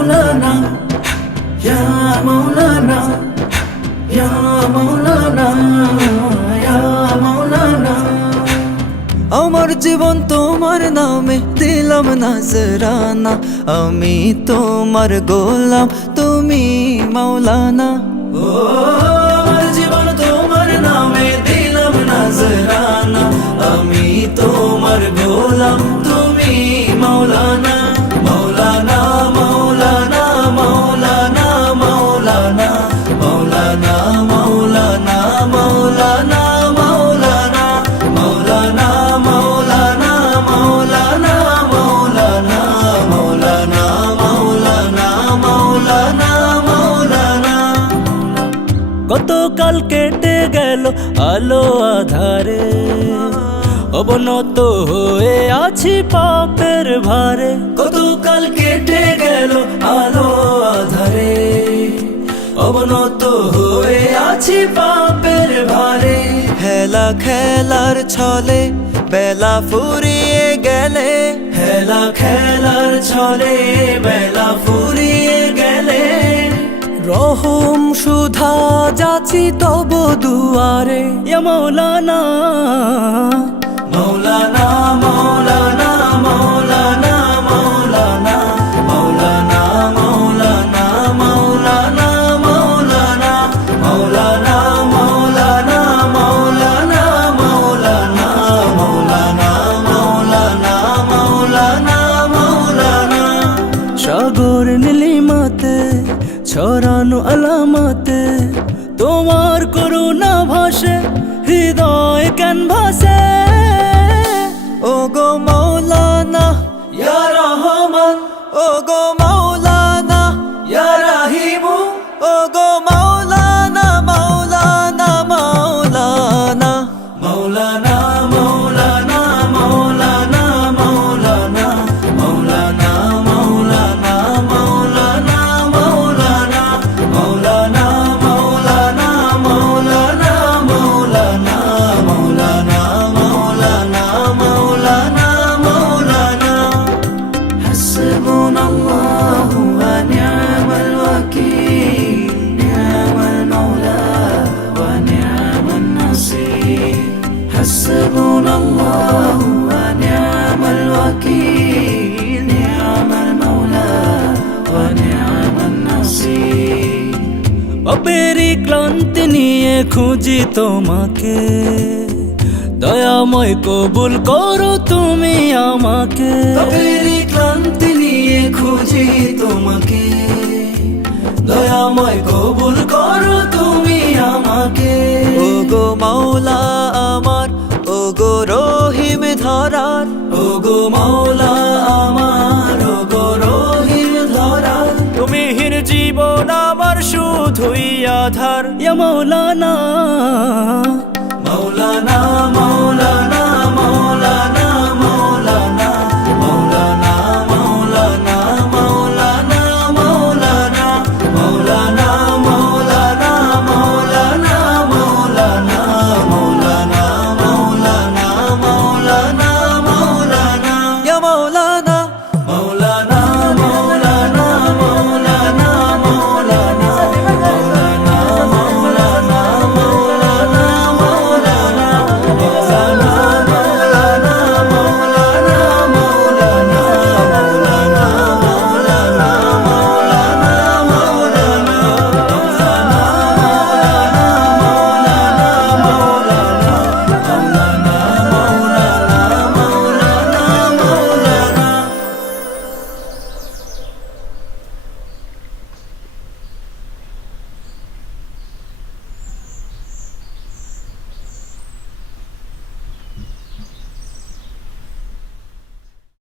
مولانا يا مولانا يا مولانا يا مولانا আমার জীবন তোমার নামে দিলাম নজরানা আমি তোমার গোলাম তুমি মাওলানা ও আমার জীবন তোমার নামে দিলাম নজরানা আমি তোমার গোলাম তুমি মাওলানা মাওলানা মাওলানা মাওলানা মাওলানা মাওলানা মাওলানা মাওলানা কতকাল কেটে গেল আলো আধারে অবনত হয়ে আছি পাপের ভারে কতকাল কেটে গেল আলো আধারে অবনত হয়ে আছি পাপের ভারে হেলা খেলার ছলে বেলা ফুরিয়ে গেলে হেলা খেলার ছলে বেলা ফুরিয়ে গেলে রহম সুধা যাচি তব দুয়ারে ইয়া মাওলানা মাওলানা মাওলানা মাওলানা মাওলানা মাওলানা মাওলানা মাওলানা মাওলানা মাওলানা মাওলানা মাওলানা মাওলানা মাওলানা মাওলানা মাওলানা মাওলানা সাগর নীলিমাতে ছড়ানো আলামাতে তোমার করুণা ভাসে হৃদয় ক্যানভাসে ও গো মাওলানা ইয়া রহমান ও গো মাওলানা ইয়া রহিম ও গো মাওলানা মাওলানা মাওলানা মাওলানা মাওলানা মাওলানা মাওলানা মাওলানা মাওলানা মাওলানা حسبنا الله ونعم الوكيل نعم المولى ونعم النصير حسبنا الله ونعم الوكيل نعم المولى ونعم النصير পাপেরই ক্লান্তি নিয়ে খুঁজি তোমাকে দয়াময় কবুল করো তুমি আমাকে পাপেরই ক্লান্তি নিয়ে খুঁজি তোমাকে দয়াময় কবুল করো তুমি আমাকে ও গো মাওলা আমার ও গো রহিম ধরার ও গো মাওলা আমার ও গো রহিম ধরার তুমি হির জীবন আমার শুধুই আধার ইয়া মাওলানা মাওলানা